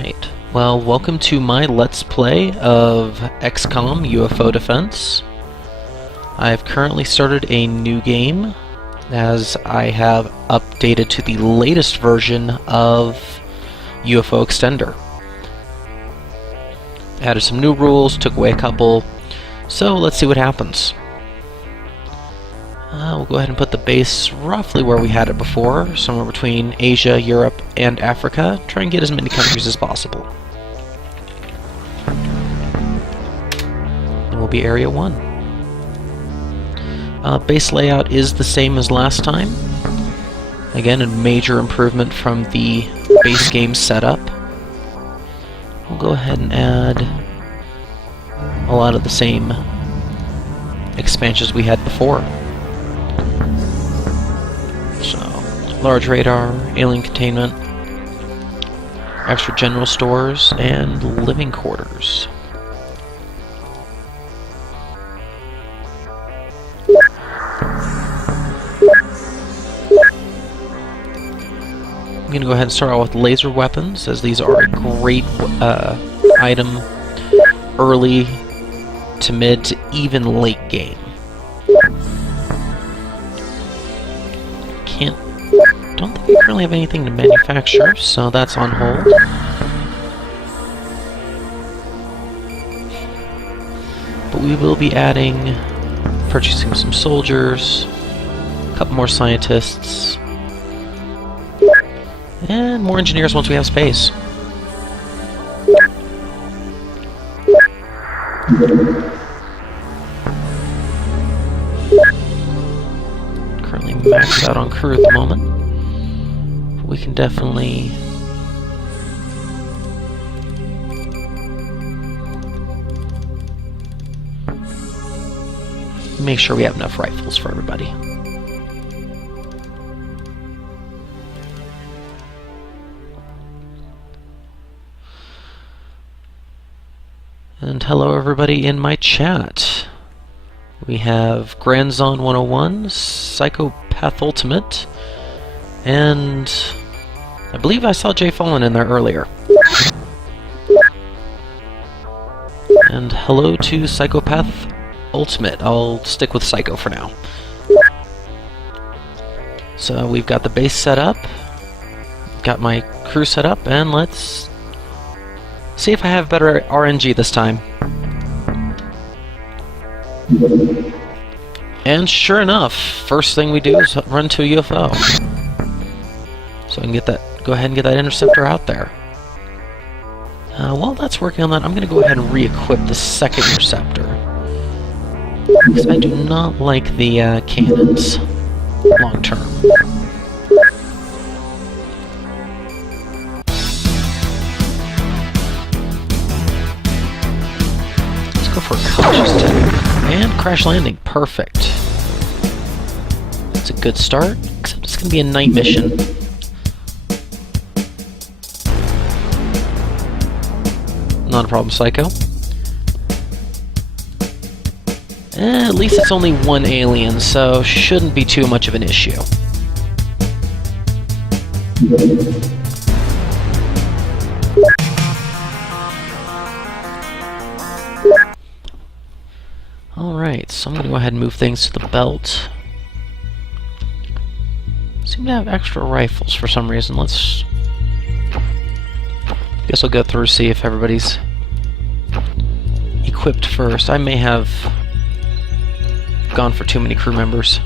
Alright, well, welcome to my Let's Play of X-Com UFO Defense. I've currently started a new game, as I have updated to the latest version of UFO Extender. Added some new rules, took away a couple, so let's see what happens. We'll go ahead and put the base roughly where we had it before, somewhere between Asia, Europe, and Africa. Try and get as many countries as possible. And will be Area 1. Base layout is the same as last time. Again, a major improvement from the base game setup. We'll go ahead and add a lot of the same expansions we had before. So, large radar, alien containment, extra general stores, and living quarters. I'm going to go ahead and start out with laser weapons, as these are a great item early to mid to even late game. Don't think we currently have anything to manufacture, so that's on hold. But we will be purchasing some soldiers, a couple more scientists, and more engineers once we have space. Currently maxed out on crew at the moment. We can definitely make sure we have enough rifles for everybody. And hello everybody in my chat. We have Grandzon 101, PsychopathUltimate, and I believe I saw Jay Fallen in there earlier. And hello to PsychopathUltimate. I'll stick with Psycho for now. So we've got the base set up, got my crew set up, and let's see if I have better RNG this time. And sure enough, first thing we do is run to a UFO. So I can go ahead and get that interceptor out there. While that's working on that, I'm going to go ahead and re-equip the second interceptor, because I do not like the cannons long term. Let's go for a cautious attack. And crash landing. Perfect. That's a good start, except it's going to be a night mission. Not a problem, Psycho. At least it's only one alien, so shouldn't be too much of an issue. Alright, so I'm going to go ahead and move things to the belt. Seem to have extra rifles for some reason. Guess I'll go through see if everybody's equipped first. I may have gone for too many crew members.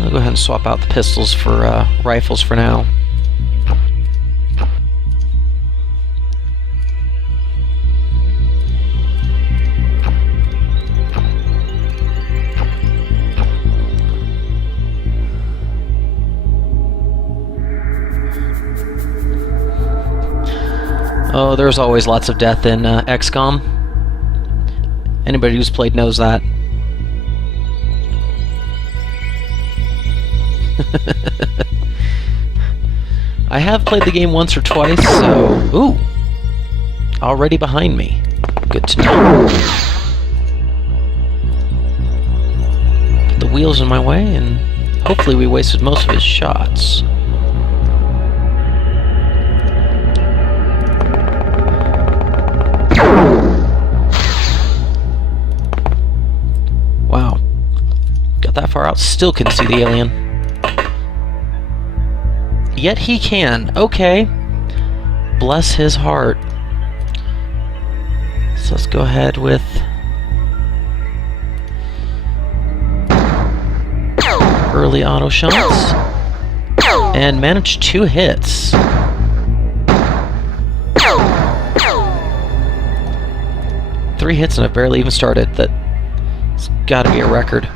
I'll go ahead and swap out the pistols for rifles for now. Oh, there's always lots of death in X-Com. Anybody who's played knows that. I have played the game once or twice, so... Ooh! Already behind me. Good to know. Put the wheels in my way, and hopefully we wasted most of his shots. Wow. Got that far out, still couldn't see the alien. Yet he can. Okay. Bless his heart. So let's go ahead with... early auto shots. And manage 2 hits. Three hits and I've barely even started. That's gotta be a record.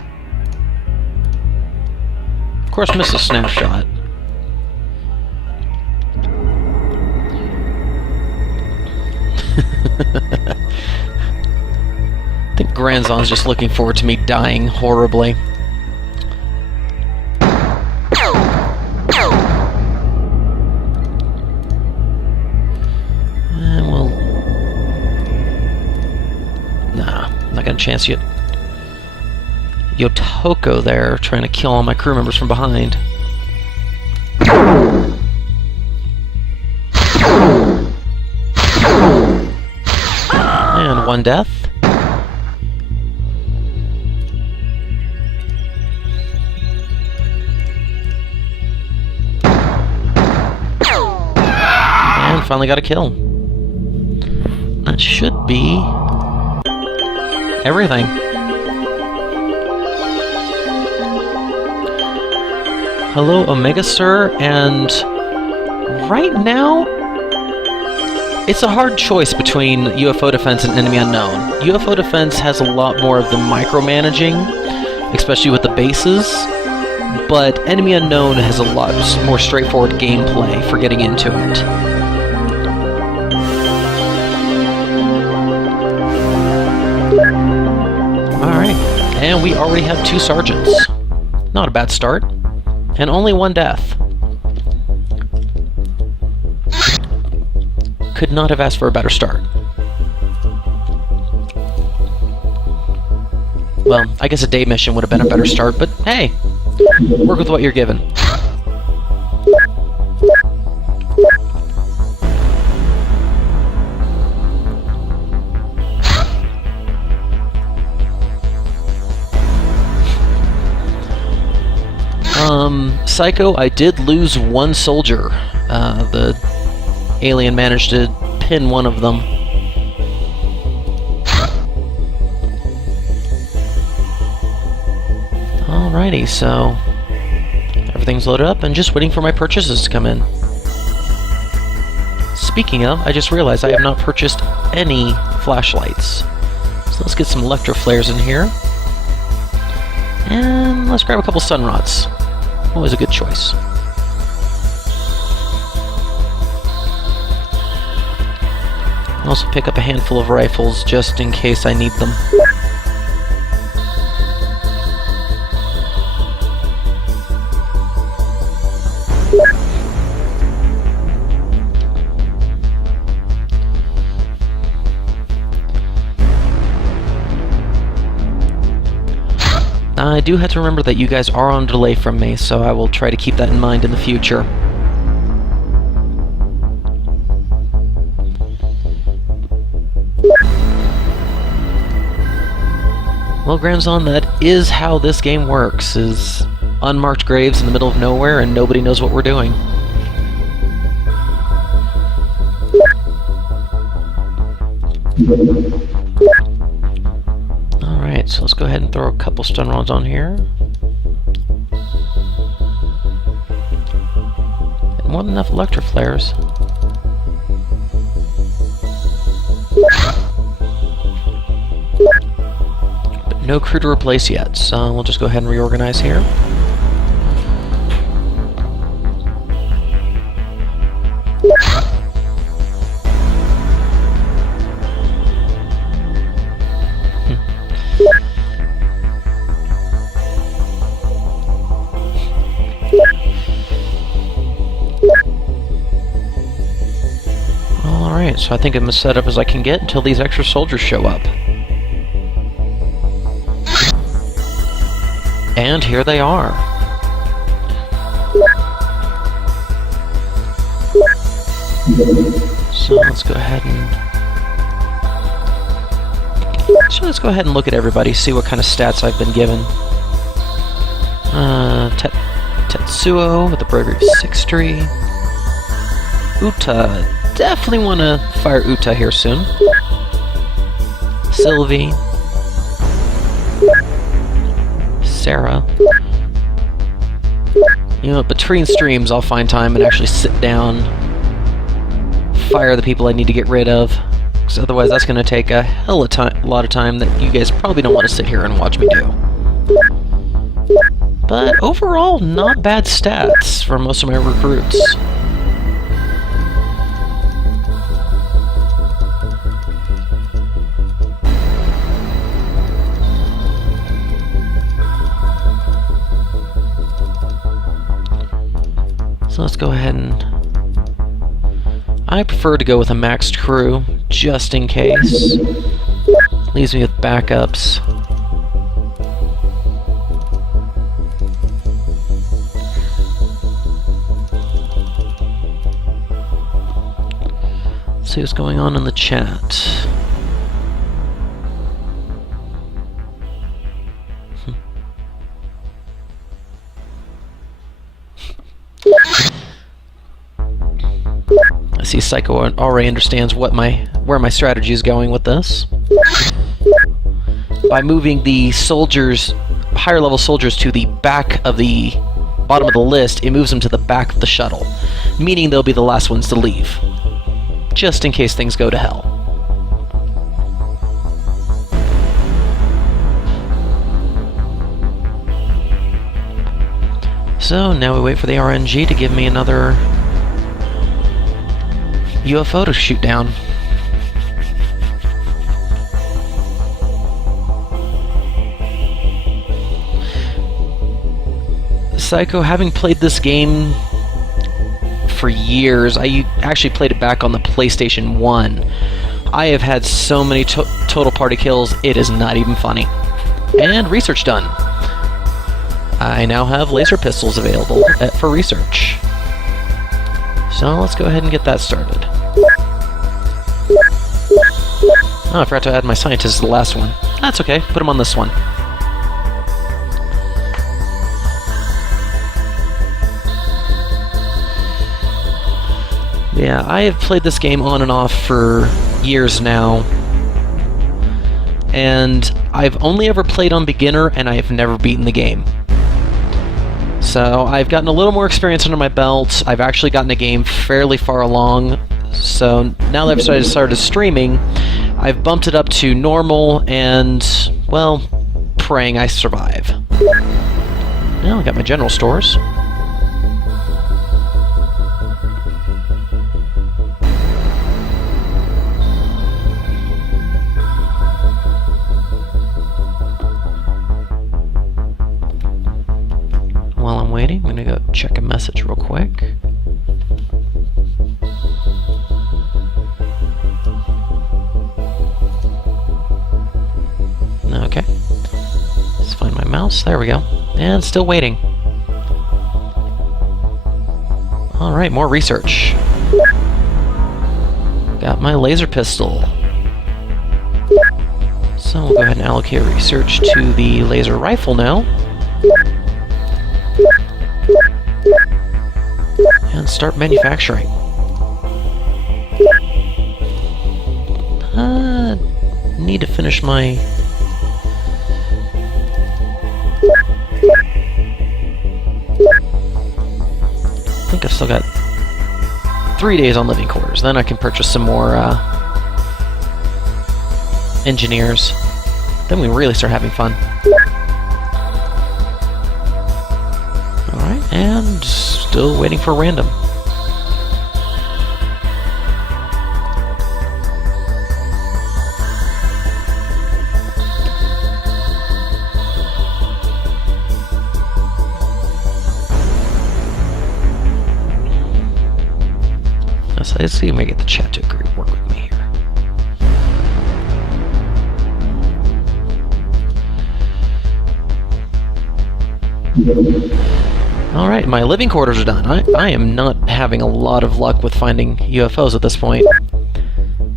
Of course, missed a snapshot. I think Grandson's just looking forward to me dying horribly. And we'll... Nah, not got a chance yet. Yotoko there, trying to kill all my crew members from behind. And 1 death. And finally got a kill. That should be everything. Hello, Omega Sir, and right now it's a hard choice between UFO Defense and Enemy Unknown. UFO Defense has a lot more of the micromanaging, especially with the bases, but Enemy Unknown has a lot more straightforward gameplay for getting into it. Alright, and we already have 2 sergeants. Not a bad start. And only 1 death. Could not have asked for a better start. Well, I guess a day mission would have been a better start, but hey, work with what you're given. Psycho, I did lose 1 soldier. The alien managed to pin one of them. Alrighty, so everything's loaded up and just waiting for my purchases to come in. Speaking of, I just realized I have not purchased any flashlights. So let's get some electro flares in here. And let's grab a couple sun rods. Always a good choice. I'll also pick up a handful of rifles just in case I need them. I do have to remember that you guys are on delay from me, so I will try to keep that in mind in the future. Well, Grandson, that is how this game works, is unmarked graves in the middle of nowhere and nobody knows what we're doing. Alright, so let's go ahead and throw a couple stun rods on here. And more than enough electro flares. But no crew to replace yet, so we'll just go ahead and reorganize here. so I think I'm as set up as I can get until these extra soldiers show up. And here they are. So let's go ahead and look at everybody, see what kind of stats I've been given. Tetsuo with the bravery of 6-3. Uta, definitely want to fire Uta here soon. Sylvie. Sarah. You know, between streams I'll find time and actually sit down, fire the people I need to get rid of, because otherwise that's going to take a lot of time that you guys probably don't want to sit here and watch me do. But overall, not bad stats for most of my recruits. So let's go ahead and... I prefer to go with a maxed crew, just in case. Leaves me with backups. Let's see what's going on in the chat. I see Psycho already understands where my strategy is going with this. By moving the soldiers, higher level soldiers, to the back of the bottom of the list, it moves them to the back of the shuttle, meaning they'll be the last ones to leave, just in case things go to hell. So now we wait for the RNG to give me another UFO to shoot down. Psycho, having played this game for years, I actually played it back on the PlayStation 1. I have had so many total party kills, it is not even funny. And research done. I now have laser pistols available for research. So let's go ahead and get that started. Oh, I forgot to add my scientist as the last one. That's okay, put him on this one. Yeah, I have played this game on and off for years now. And I've only ever played on beginner, and I have never beaten the game. So I've gotten a little more experience under my belt. I've actually gotten the game fairly far along. So now that I've started streaming, I've bumped it up to normal and, well, praying I survive. Now I got my general stores. While I'm waiting, I'm gonna go check a message real quick. Okay. Let's find my mouse. There we go. And still waiting. Alright, more research. Got my laser pistol. So we'll go ahead and allocate research to the laser rifle now. And start manufacturing. Need to finish my... I think I've still got 3 days on living quarters. Then I can purchase some more engineers. Then we really start having fun. Alright, and still waiting for random. Let's see if I get the chat to agree work with me here. Alright, my living quarters are done. I am not having a lot of luck with finding UFOs at this point.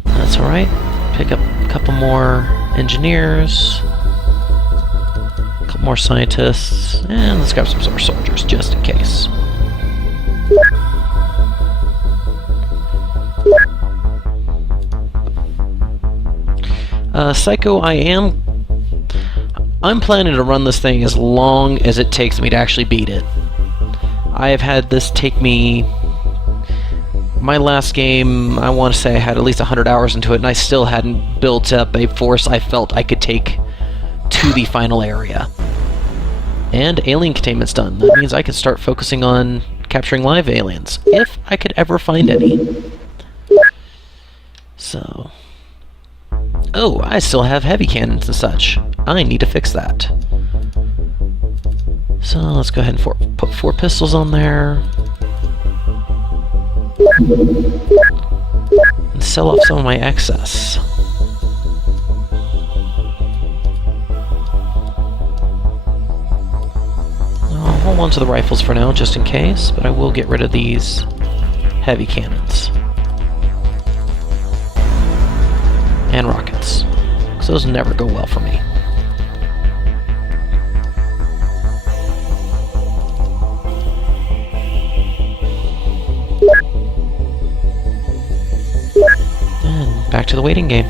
That's alright. Pick up a couple more engineers, a couple more scientists, and let's grab some more soldiers, just in case. Psycho, I'm planning to run this thing as long as it takes me to actually beat it. I have had this take me... My last game, I want to say I had at least 100 hours into it, and I still hadn't built up a force I felt I could take to the final area. And alien containment's done. That means I can start focusing on capturing live aliens, if I could ever find any. So... Oh, I still have heavy cannons and such. I need to fix that. So let's go ahead and put 4 pistols on there. And sell off some of my excess. I'll hold on to the rifles for now, just in case, but I will get rid of these heavy cannons. And rockets, because those never go well for me. And back to the waiting game.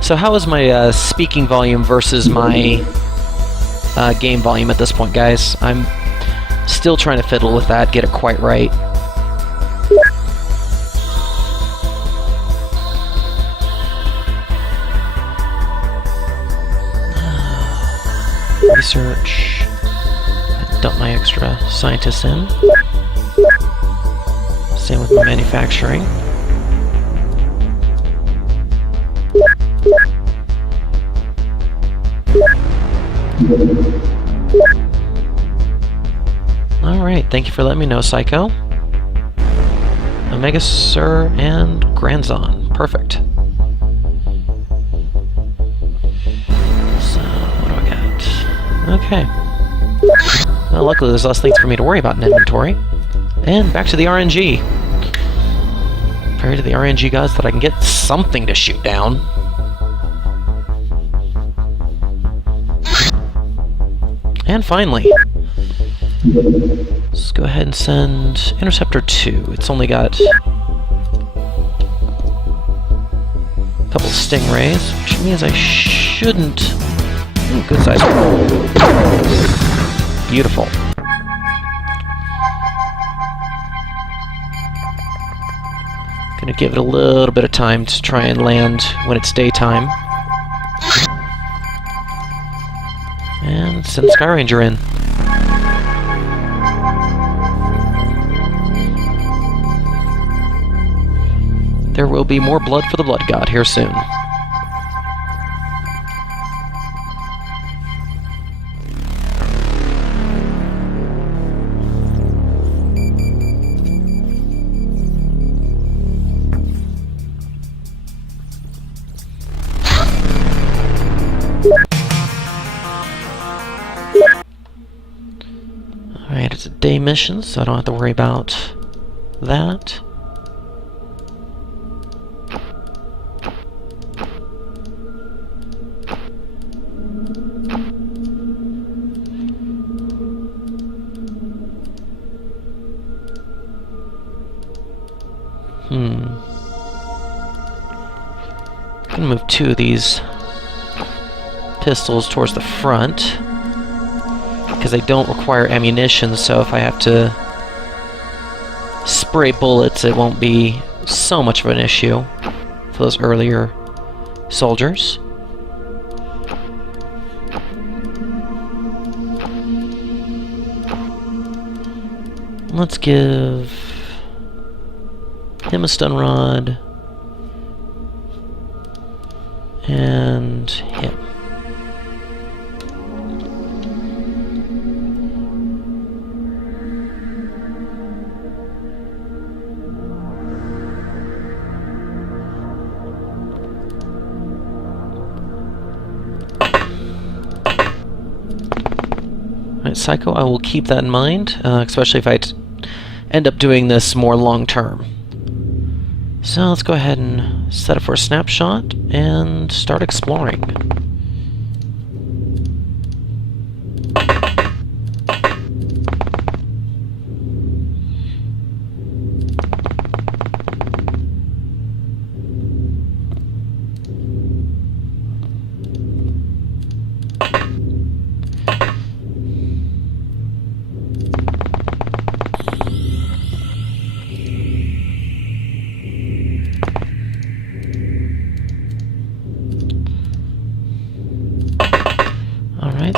So how is my speaking volume versus my game volume at this point, guys? I'm still trying to fiddle with that, get it quite right. Research. Dump my extra scientists in. Same with my manufacturing. Alright, thank you for letting me know, Psycho. Omega Sir and Granzon. Perfect. So, what do I got? Okay. Well, luckily there's less things for me to worry about in inventory. And back to the RNG. Pray to the RNG gods that I can get something to shoot down. And finally, let's go ahead and send Interceptor 2. It's only got a couple of stingrays, which means I shouldn't... Ooh, good size one. Beautiful. Gonna give it a little bit of time to try and land when it's daytime. And send the Sky Ranger in. There will be more blood for the Blood God here soon. Alright, it's a day mission, so I don't have to worry about that. I'm gonna move 2 of these pistols towards the front, because they don't require ammunition, so if I have to spray bullets, it won't be so much of an issue for those earlier soldiers. Let's give him a stun rod, and him. Psycho. I will keep that in mind, especially if I end up doing this more long term. So let's go ahead and set it for a snapshot and start exploring.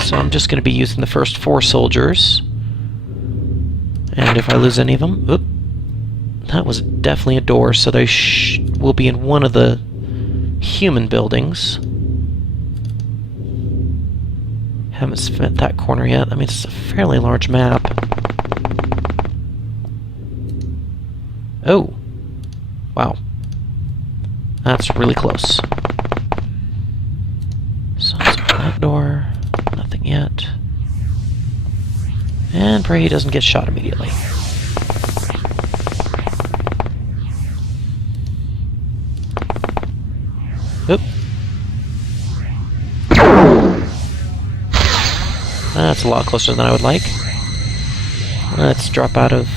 So I'm just going to be using the first 4 soldiers. And if I lose any of them... Oop, that was definitely a door, so they will be in one of the human buildings. Haven't spent that corner yet. I mean, it's a fairly large map. Oh! Wow. That's really close. So let's open that door. Nothing yet. And pray he doesn't get shot immediately. Oop. That's a lot closer than I would like. Let's drop out of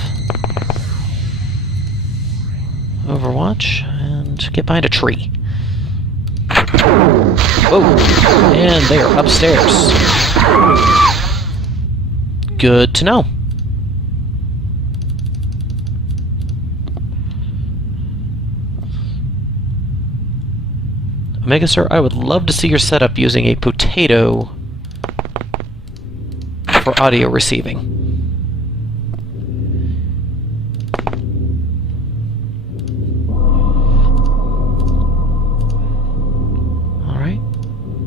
Overwatch and get behind a tree. Oh, and they are upstairs. Good to know. Omega Sir, I would love to see your setup using a potato for audio receiving. Alright.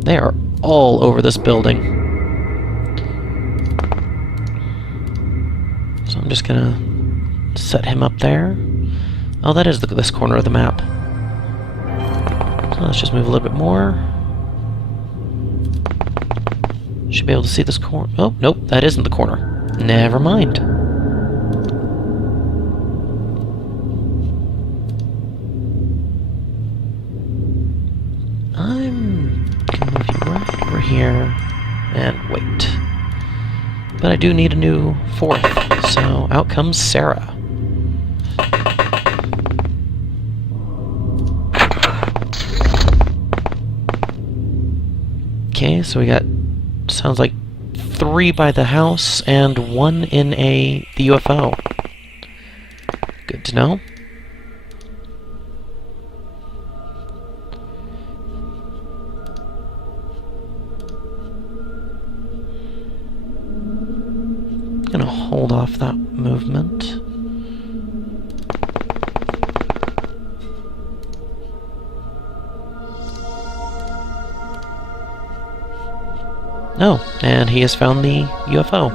They are all over this building. So I'm just gonna set him up there. Oh, that is this corner of the map. So let's just move a little bit more. Should be able to see this corner. Oh, nope, that isn't the corner. Never mind. I'm gonna move you right over here and wait. But I do need a new 4th, so out comes Sarah. Okay, so we got, sounds like 3 by the house and 1 in the UFO. Good to know. Gonna hold off that movement. Oh, and he has found the UFO.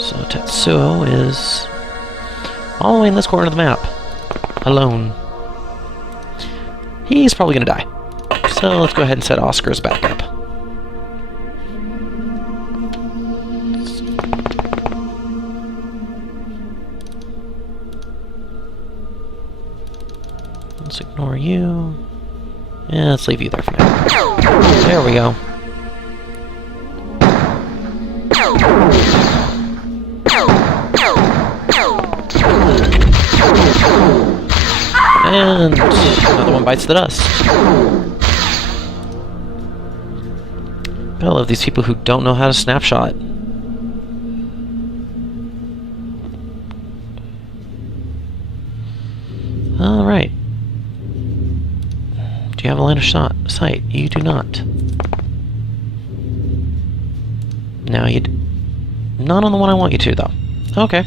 So Tetsuo is all the way in this corner of the map, alone. He's probably gonna die. So let's go ahead and set Oscar's back up. Let's ignore you. Yeah, let's leave you there for now. There we go. And another one bites the dust. I love these people who don't know how to snapshot. Alright. Do you have a line of sight? You do not. No, you not on the one I want you to, though. Okay.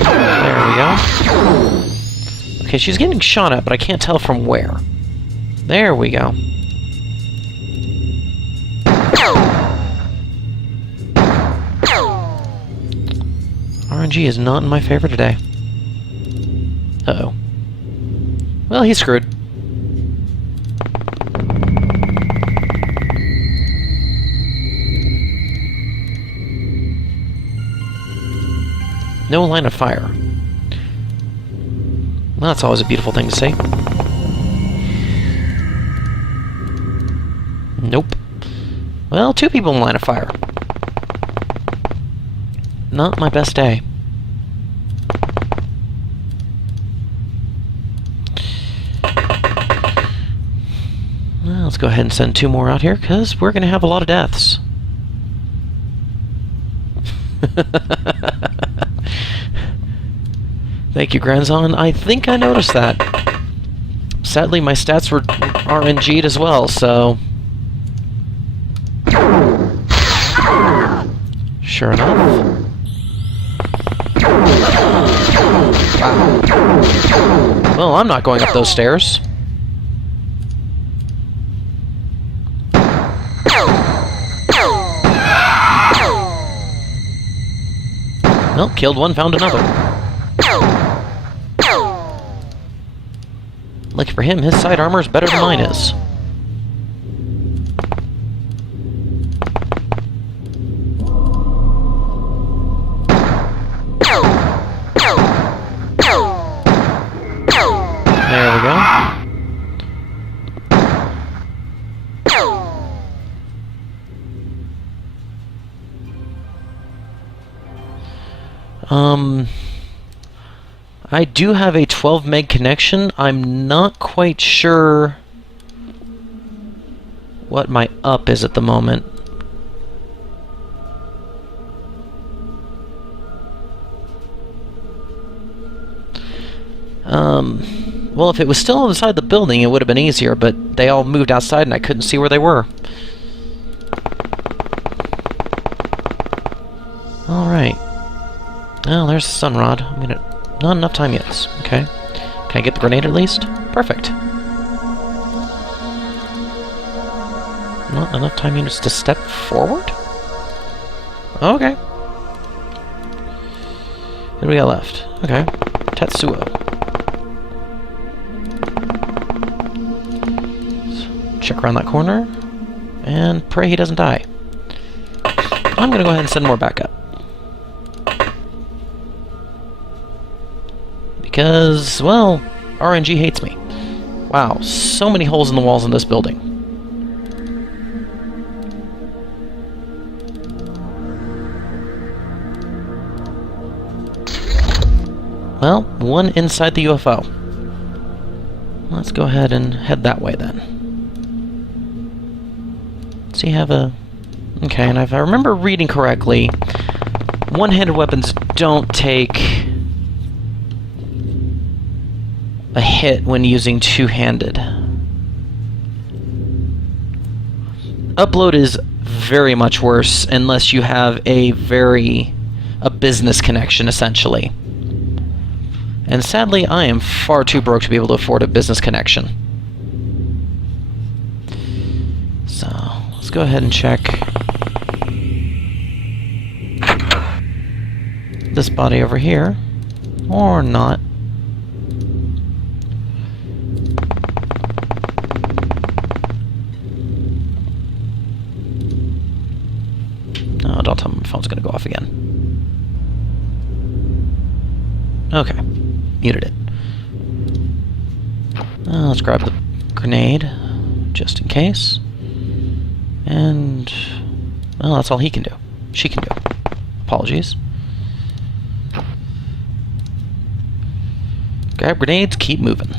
There we go. Okay, she's getting shot at, but I can't tell from where. There we go. RNG is not in my favor today. Uh-oh. Well, he's screwed. No line of fire. Well, that's always a beautiful thing to say. Nope. Well, 2 people in line of fire. Not my best day. Well, let's go ahead and send 2 more out here, because we're going to have a lot of deaths. Thank you, Granzon. I think I noticed that. Sadly, my stats were RNG'd as well, so... Sure enough. Well, I'm not going up those stairs. Well, killed one, found another. Lucky for him, his side armor is better than mine is. There we go. I do have a 12 meg connection. I'm not quite sure what my up is at the moment. Well, if it was still inside the building, it would have been easier, but they all moved outside and I couldn't see where they were. Alright. Oh, there's the sunrod. I mean, not enough time yet. Okay. Can I get the grenade at least? Perfect. Not enough time units to step forward? Okay. What do we got left? Okay. Tetsuo. Check around that corner. And pray he doesn't die. I'm gonna go ahead and send more backup. Because, well, RNG hates me. Wow, so many holes in the walls in this building. Well, one inside the UFO. Let's go ahead and head that way then. So you have a... Okay, and if I remember reading correctly, one-handed weapons don't take a hit when using two-handed. Upload is very much worse unless you have a business connection, essentially. And sadly, I am far too broke to be able to afford a business connection. So, let's go ahead and check this body over here. Or not. No, don't tell me my phone's gonna go off again. Okay. Muted it. Let's grab the grenade, just in case. And... well, that's all he can do. She can do. Apologies. Grab grenades, keep moving.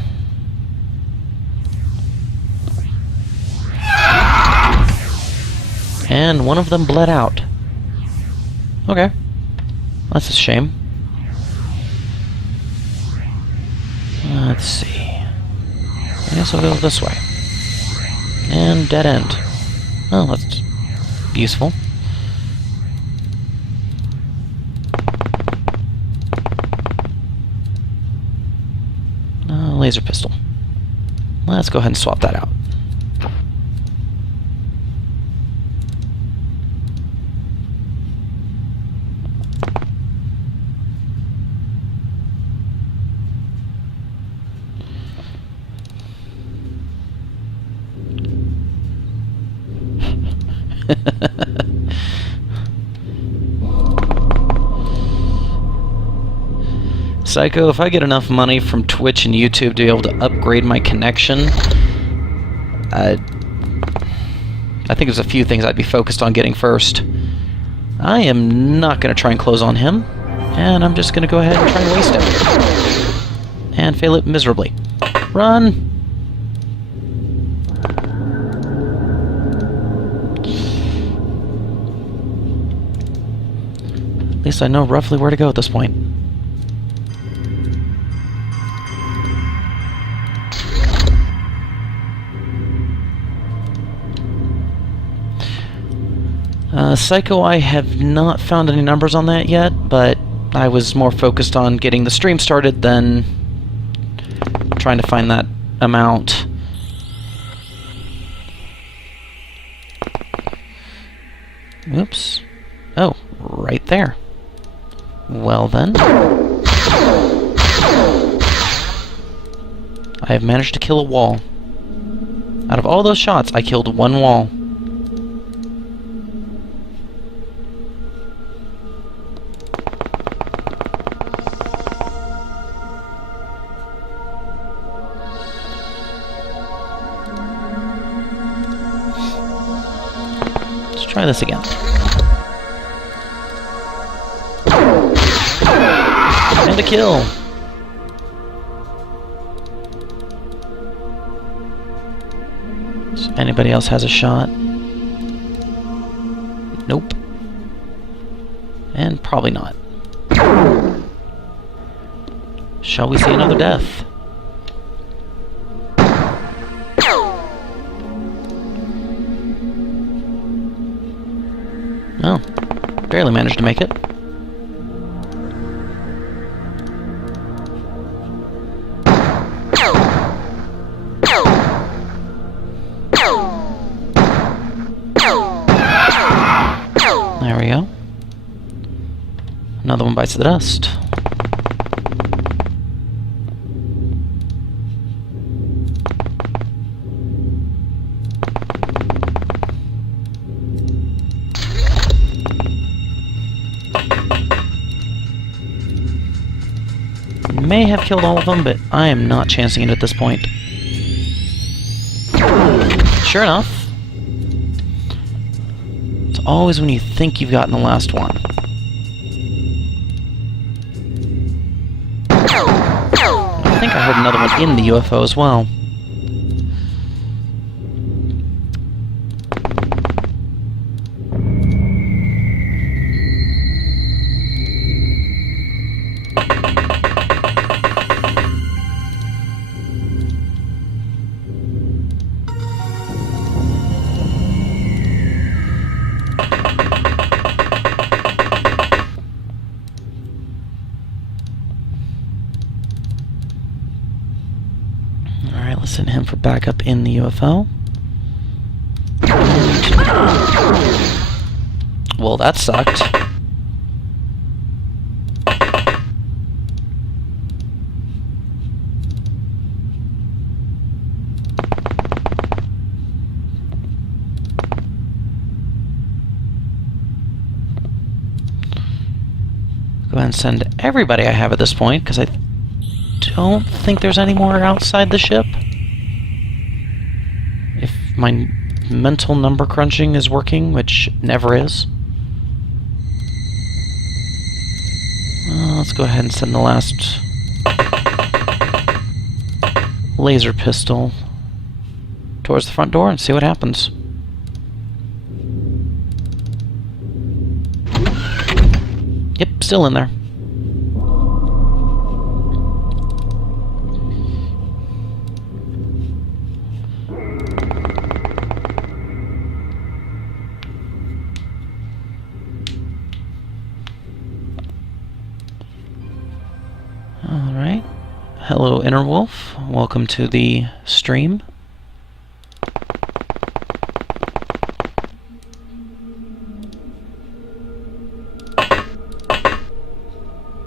And one of them bled out. Okay. That's a shame. Let's see. I guess I'll go this way. And dead end. Oh, that's useful. Laser pistol. Let's go ahead and swap that out. Psycho, if I get enough money from Twitch and YouTube to be able to upgrade my connection, I think there's a few things I'd be focused on getting first. I am not going to try and close on him, and I'm just going to go ahead and try and waste him. And fail it miserably. Run! At least I know roughly where to go at this point. Psycho, I have not found any numbers on that yet, but I was more focused on getting the stream started than trying to find that amount. Oops. Oh, right there. Well then. I have managed to kill a wall. Out of all those shots, I killed one wall. Let's try this again. And a kill! So anybody else has a shot? Nope. And probably not. Shall we see another death? Oh, barely managed to make it. There we go. Another one bites the dust. May have killed all of them, but I am not chancing it at this point. Sure enough. It's always when you think you've gotten the last one. I think I heard another one in the UFO as well. Alright, let's send him for backup in the UFO. Well, that sucked. Go ahead and send everybody I have at this point, because I don't think there's any more outside the ship. If my mental number crunching is working, which never is. Let's go ahead and send the last laser pistol towards the front door and see what happens. Yep, still in there. Alright. Hello, Interwolf. Welcome to the stream.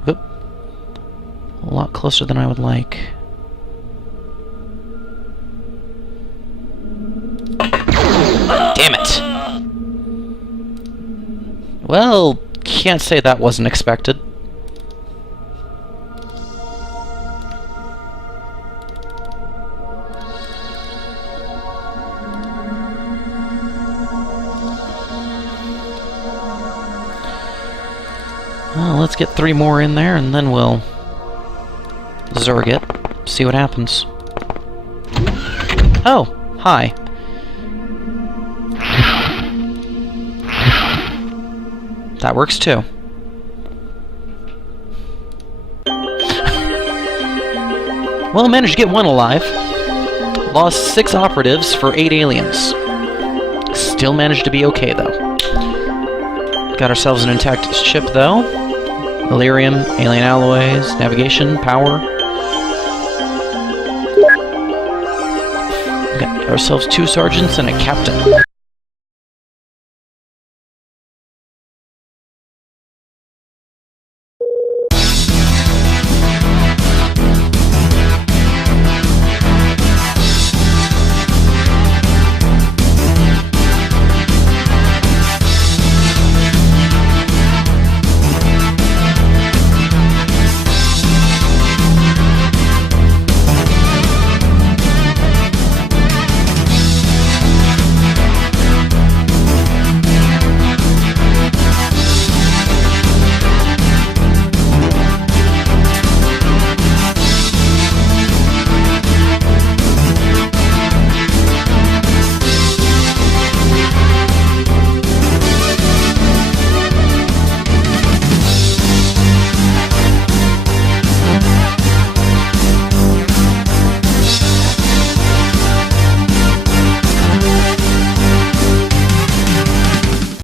Oop. A lot closer than I would like. Damn it! Well, can't say that wasn't expected. Well, let's get 3 more in there, and then we'll Zerg it. See what happens. Oh, hi. That works too. Well, managed to get 1 alive. Lost 6 operatives for 8 aliens. Still managed to be okay, though. Got ourselves an intact ship, though. Illyrium, alien alloys, navigation, power. Got ourselves 2 sergeants and a captain.